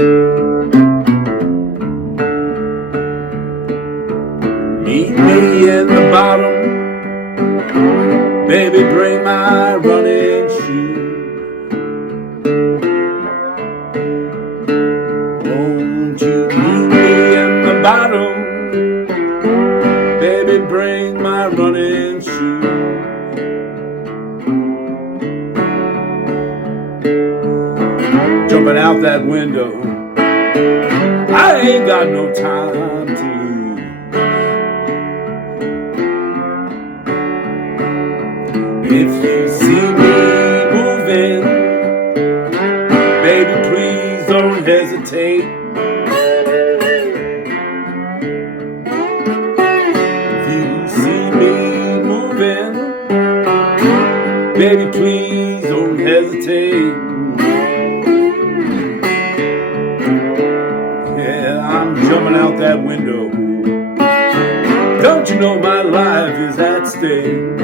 Meet me in the bottom, baby, bring my running shoes. Won't you meet me in the bottom, baby, bring my running shoes. Jumping out that window, I ain't got no time to lose. If you see me moving, baby, please don't hesitate. If you see me moving, baby, please don't hesitate. I'm jumping out that window. Don't you know my life is at stake?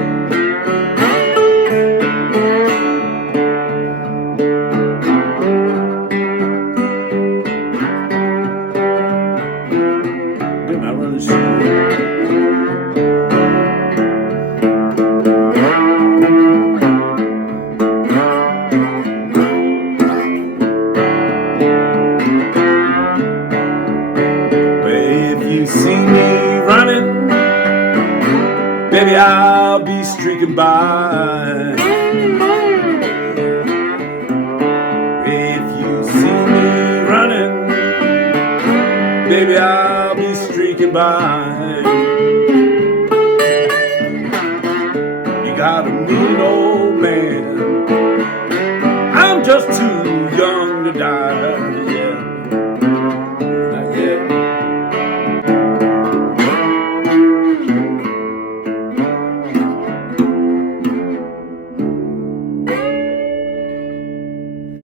Get my running shoes. If you see me running, baby, I'll be streaking by. If you see me running, baby, I'll be streaking by.